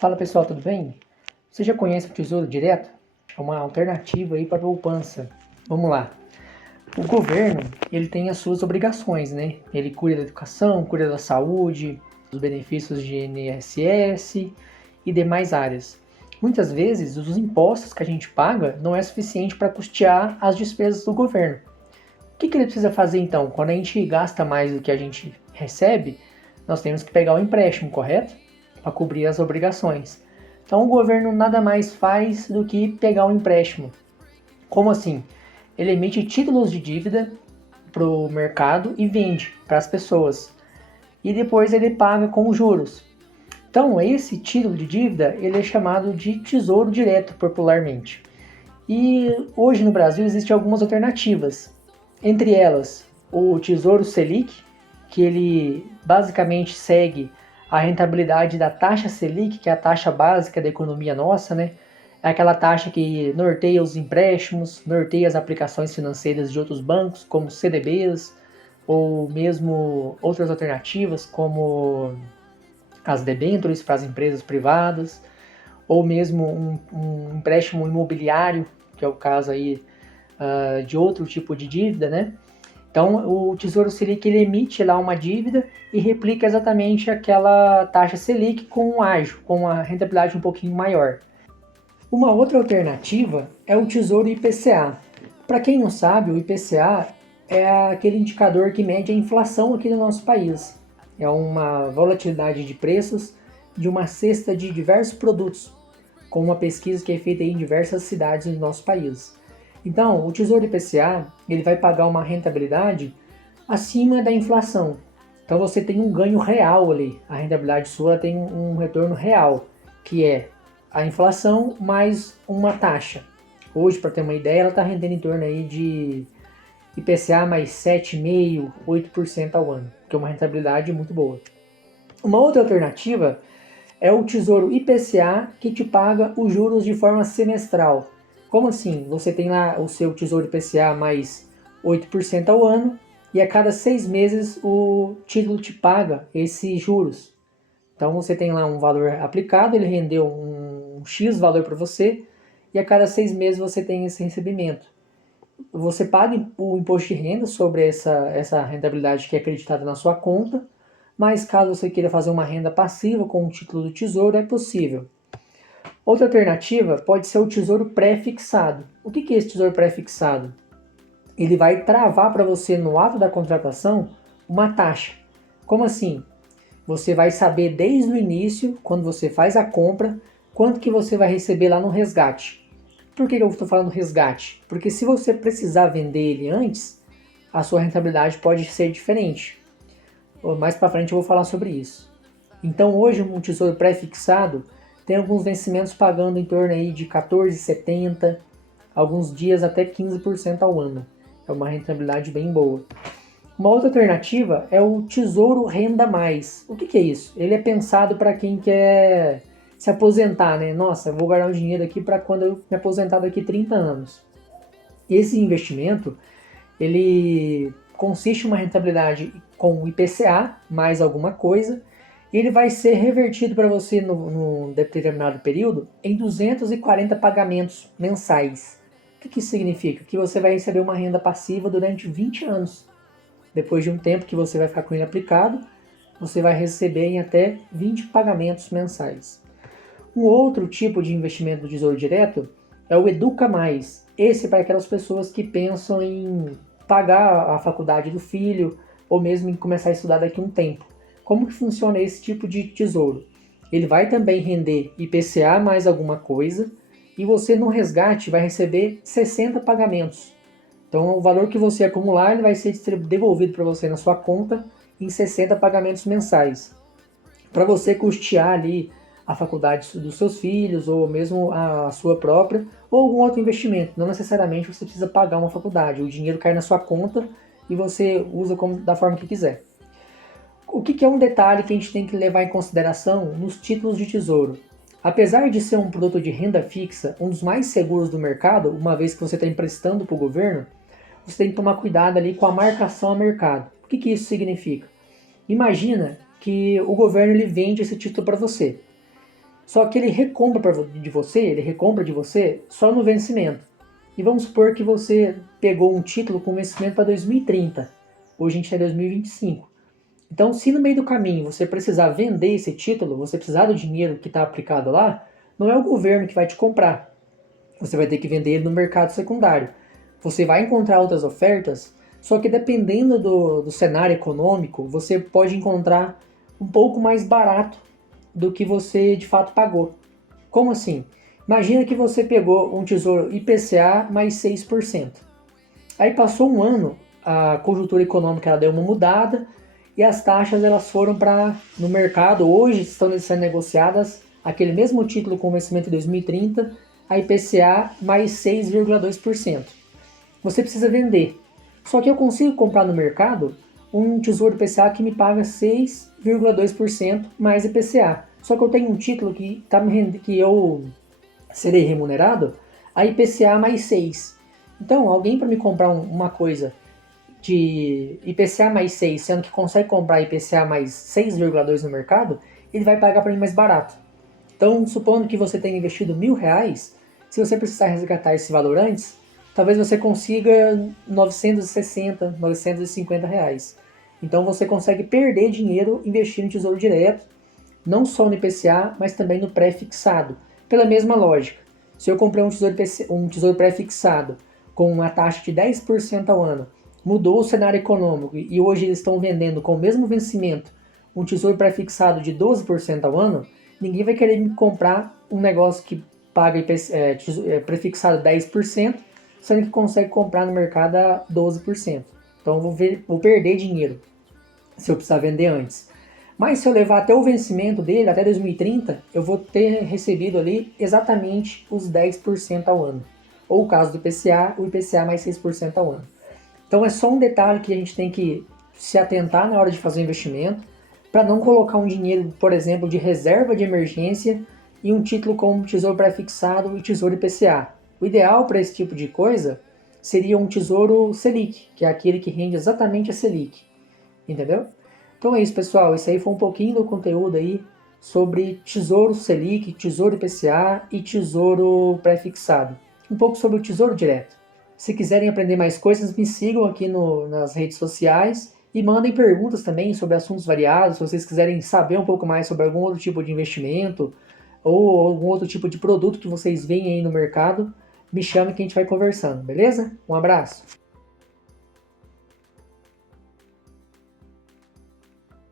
Fala pessoal, tudo bem? Você já conhece o Tesouro Direto? É uma alternativa aí para a poupança. Vamos lá. O governo, ele tem as suas obrigações, né? Ele cuida da educação, cuida da saúde, dos benefícios de INSS e demais áreas. Muitas vezes, os impostos que a gente paga não é suficiente para custear as despesas do governo. O que ele precisa fazer então? Quando a gente gasta mais do que a gente recebe, nós temos que pegar o empréstimo, correto? Para cobrir as obrigações. Então o governo nada mais faz do que pegar um empréstimo. Como assim? Ele emite títulos de dívida para o mercado e vende para as pessoas. E depois ele paga com juros. Então esse título de dívida ele é chamado de tesouro direto popularmente. E hoje no Brasil existem algumas alternativas. Entre elas, o Tesouro Selic, que ele basicamente segue a rentabilidade da taxa Selic, que é a taxa básica da economia nossa, né? É aquela taxa que norteia os empréstimos, norteia as aplicações financeiras de outros bancos, como CDBs, ou mesmo outras alternativas, como as debêntures para as empresas privadas, ou mesmo um empréstimo imobiliário, que é o caso aí de outro tipo de dívida, né? Então, o Tesouro Selic ele emite lá uma dívida e replica exatamente aquela taxa Selic com um ágio, com uma rentabilidade um pouquinho maior. Uma outra alternativa é o Tesouro IPCA. Para quem não sabe, o IPCA é aquele indicador que mede a inflação aqui no nosso país. É uma volatilidade de preços de uma cesta de diversos produtos, com uma pesquisa que é feita em diversas cidades do nosso país. Então, o Tesouro IPCA ele vai pagar uma rentabilidade acima da inflação. Então você tem um ganho real ali. A rentabilidade sua tem um retorno real, que é a inflação mais uma taxa. Hoje, para ter uma ideia, ela está rendendo em torno aí de IPCA mais 7,5%, 8% ao ano, que é uma rentabilidade muito boa. Uma outra alternativa é o Tesouro IPCA que te paga os juros de forma semestral. Como assim? Você tem lá o seu Tesouro IPCA mais 8% ao ano e a cada 6 meses o título te paga esses juros. Então você tem lá um valor aplicado, ele rendeu um X valor para você e a cada 6 meses você tem esse recebimento. Você paga o imposto de renda sobre essa rentabilidade que é acreditada na sua conta, mas caso você queira fazer uma renda passiva com o título do Tesouro, é possível. Outra alternativa pode ser o Tesouro Pré-fixado. O que é esse Tesouro Pré-fixado? Ele vai travar para você no ato da contratação uma taxa. Como assim? Você vai saber desde o início, quando você faz a compra, quanto que você vai receber lá no resgate. Por que eu estou falando resgate? Porque se você precisar vender ele antes, a sua rentabilidade pode ser diferente. Mais para frente eu vou falar sobre isso. Então hoje um tesouro pré-fixado tem alguns vencimentos pagando em torno aí de 14,70, alguns dias até 15% ao ano. É uma rentabilidade bem boa. Uma outra alternativa é o Tesouro Renda Mais. O que é isso? Ele é pensado para quem quer se aposentar, né? Nossa, eu vou guardar um dinheiro aqui para quando eu me aposentar daqui 30 anos. Esse investimento, ele consiste em uma rentabilidade com IPCA mais alguma coisa, e ele vai ser revertido para você no determinado período em 240 pagamentos mensais. O que isso significa? Que você vai receber uma renda passiva durante 20 anos. Depois de um tempo que você vai ficar com ele aplicado, você vai receber em até 20 pagamentos mensais. Um outro tipo de investimento do Tesouro Direto é o Educa Mais. Esse é para aquelas pessoas que pensam em pagar a faculdade do filho ou mesmo em começar a estudar daqui a um tempo. Como que funciona esse tipo de tesouro? Ele vai também render IPCA mais alguma coisa e você no resgate vai receber 60 pagamentos. Então o valor que você acumular ele vai ser devolvido para você na sua conta em 60 pagamentos mensais. Para você custear ali a faculdade dos seus filhos ou mesmo a sua própria ou algum outro investimento. Não necessariamente você precisa pagar uma faculdade. O dinheiro cai na sua conta e você usa da forma que quiser. O que é um detalhe que a gente tem que levar em consideração nos títulos de tesouro? Apesar de ser um produto de renda fixa, um dos mais seguros do mercado, uma vez que você está emprestando para o governo, você tem que tomar cuidado ali com a marcação a mercado. O que isso significa? Imagina que o governo ele vende esse título para você. Só que ele recompra de você só no vencimento. E vamos supor que você pegou um título com vencimento para 2030. Hoje a gente está em 2025. Então, se no meio do caminho você precisar vender esse título, você precisar do dinheiro que está aplicado lá, não é o governo que vai te comprar. Você vai ter que vender ele no mercado secundário. Você vai encontrar outras ofertas, só que dependendo do cenário econômico, você pode encontrar um pouco mais barato do que você de fato pagou. Como assim? Imagina que você pegou um tesouro IPCA mais 6%. Aí passou um ano, a conjuntura econômica ela deu uma mudada e as taxas elas foram para no mercado, hoje estão sendo negociadas aquele mesmo título com vencimento em 2030, a IPCA mais 6,2%. Você precisa vender. Só que eu consigo comprar no mercado um tesouro IPCA que me paga 6,2% mais IPCA. Só que eu tenho um título que eu serei remunerado a IPCA mais 6. Então, alguém para me comprar uma coisa de IPCA mais 6, sendo que consegue comprar IPCA mais 6,2 no mercado, ele vai pagar para mim mais barato. Então, supondo que você tenha investido R$1.000, se você precisar resgatar esse valor antes, talvez você consiga 960, R$950. Então você consegue perder dinheiro investindo em tesouro direto, não só no IPCA, mas também no pré-fixado. Pela mesma lógica, se eu comprei um tesouro pré-fixado com uma taxa de 10% ao ano, mudou o cenário econômico e hoje eles estão vendendo com o mesmo vencimento um tesouro pré-fixado de 12% ao ano, ninguém vai querer me comprar um negócio que paga prefixado 10%, sendo que consegue comprar no mercado a 12%. Então eu vou perder dinheiro se eu precisar vender antes. Mas se eu levar até o vencimento dele, até 2030, eu vou ter recebido ali exatamente os 10% ao ano. Ou o caso do IPCA, o IPCA mais 6% ao ano. Então é só um detalhe que a gente tem que se atentar na hora de fazer o investimento, para não colocar um dinheiro, por exemplo, de reserva de emergência e um título como Tesouro Pré-fixado e Tesouro IPCA. O ideal para esse tipo de coisa seria um Tesouro Selic, que é aquele que rende exatamente a Selic. Entendeu? Então é isso, pessoal. Esse aí foi um pouquinho do conteúdo aí sobre Tesouro Selic, Tesouro IPCA e Tesouro Pré-fixado. Um pouco sobre o Tesouro Direto. Se quiserem aprender mais coisas, me sigam aqui nas redes sociais e mandem perguntas também sobre assuntos variados. Se vocês quiserem saber um pouco mais sobre algum outro tipo de investimento ou algum outro tipo de produto que vocês veem aí no mercado, me chame que a gente vai conversando, beleza? Um abraço!